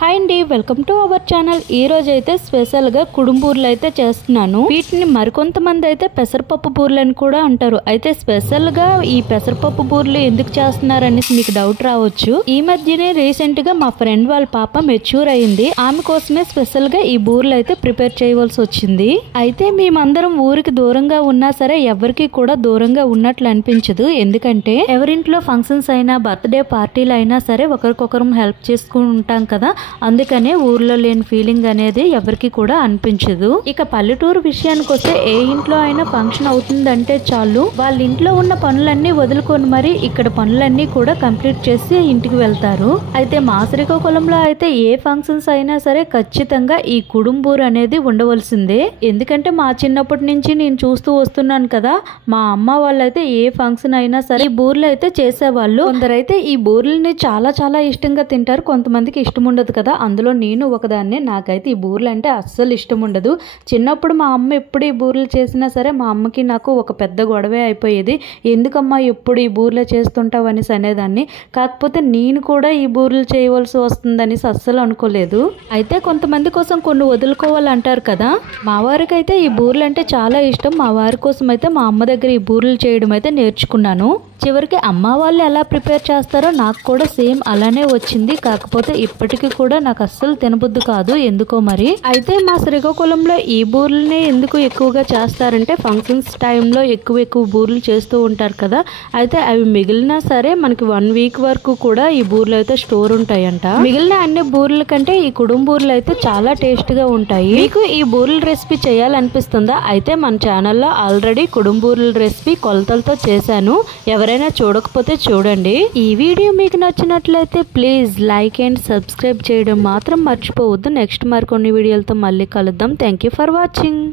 Hi అండి, welcome to our channel. ఈ రోజు అయితే స్పెషల్ గా కుడుంబూర్లు అయితే చేస్తున్నాను. వీటిని మరికొంతమంది అయితే పెసరపప్పు బూర్లు అని కూడా అంటారు. అయితే స్పెషల్ గా ఈ పెసరపప్పు బూర్లు ఎందుకు చేస్తున్నారని మీకు డౌట్ రావచ్చు. ఈ మధ్యనే రీసెంట్ గా మా ఫ్రెండ్ వాళ్ళ పాప మెచ్యూర్ అయింది. ఆమె కోసమే స్పెషల్ గా ఈ బూర్లు అయితే ప్రిపేర్ చేయవలసి వచ్చింది. అయితే మేమందరం ఊరికి దూరంగా ఉన్నా సరే ఎవరికి కూడా దూరంగా ఉన్నట్లు అనిపించదు. ఎందుకంటే ఎవరింట్లో ఫంక్షన్స్ అయినా బర్త్డే పార్టీలు అయినా సరే ఒకరికొకరం హెల్ప్ చేసుకుంటాం కదా. అందుకనే ఊర్లో లేని ఫీలింగ్ అనేది ఎవరికి కూడా అనిపించదు. ఇక పల్లెటూరు విషయానికి వస్తే ఏ ఇంట్లో అయినా ఫంక్షన్ అవుతుందంటే చాలు వాళ్ళ ఇంట్లో ఉన్న పనులన్నీ వదులుకొని మరి ఇక్కడ పనులన్నీ కూడా కంప్లీట్ చేసి ఇంటికి వెళ్తారు. అయితే మా శ్రీకాకుళంలో అయితే ఏ ఫంక్షన్స్ అయినా సరే ఖచ్చితంగా ఈ కుడుంబూరు అనేది ఉండవలసిందే. ఎందుకంటే మా చిన్నప్పటి నుంచి నేను చూస్తూ వస్తున్నాను కదా, మా అమ్మ వాళ్ళైతే ఏ ఫంక్షన్ అయినా సరే ఈ బూర్లు అయితే చేసేవాళ్ళు. కొందరైతే ఈ బూర్లని చాలా చాలా ఇష్టంగా తింటారు, కొంతమందికి ఇష్టం ఉండదు కదా. అందులో నేను ఒకదాన్ని. నాకైతే ఈ బూర్లు అంటే అస్సలు ఇష్టం ఉండదు. చిన్నప్పుడు మా అమ్మ ఎప్పుడు ఈ బూర్లు చేసినా సరే మా అమ్మకి నాకు ఒక పెద్ద గొడవే అయిపోయేది. ఎందుకమ్మా ఎప్పుడు ఈ బూర్లు చేస్తుంటావు అనేసి అనేదాన్ని. కాకపోతే నేను కూడా ఈ బూర్లు చేయవలసి వస్తుందనేసి అస్సలు అనుకోలేదు. అయితే కొంతమంది కోసం కొన్ని వదులుకోవాలంటారు కదా. మా వారికి అయితే ఈ బూర్లు అంటే చాలా ఇష్టం. మా వారి కోసం అయితే మా అమ్మ దగ్గర ఈ బూర్లు చేయడం అయితే నేర్చుకున్నాను. చివరికి అమ్మ వాళ్ళు ఎలా ప్రిపేర్ చేస్తారో నాకు కూడా సేమ్ అలానే వచ్చింది. కాకపోతే ఇప్పటికీ కూడా నాకు అస్సలు తినబుద్ధి కాదు ఎందుకో మరి. అయితే మా శ్రీకాకుళంలో ఈ బూర్లని ఎందుకు ఎక్కువగా చేస్తారంటే ఫంక్షన్స్ టైంలో ఎక్కువ బూర్లు చేస్తూ ఉంటారు కదా. అయితే అవి మిగిలినా సరే మనకి 1 వీక్ వరకు కూడా ఈ బూర్లు అయితే స్టోర్ ఉంటాయంట. మిగిలిన అన్ని బూర్ల కంటే ఈ కుడుంబూర్లు అయితే చాలా టేస్ట్ గా ఉంటాయి. మీకు ఈ బూర్ల రెసిపీ చేయాలనిపిస్తుందా? అయితే మన ఛానల్లో ఆల్రెడీ కుడుంబూర్ల రెసిపీ కొలతలతో చేశాను. ఎవరైనా చూడకపోతే చూడండి. ఈ వీడియో మీకు నచ్చినట్లయితే ప్లీజ్ లైక్ అండ్ సబ్స్క్రైబ్ చేయడం మాత్రం మర్చిపోవద్దు. నెక్స్ట్ మరికొన్ని వీడియోలతో మళ్ళీ కలుద్దాం. Thank you for watching.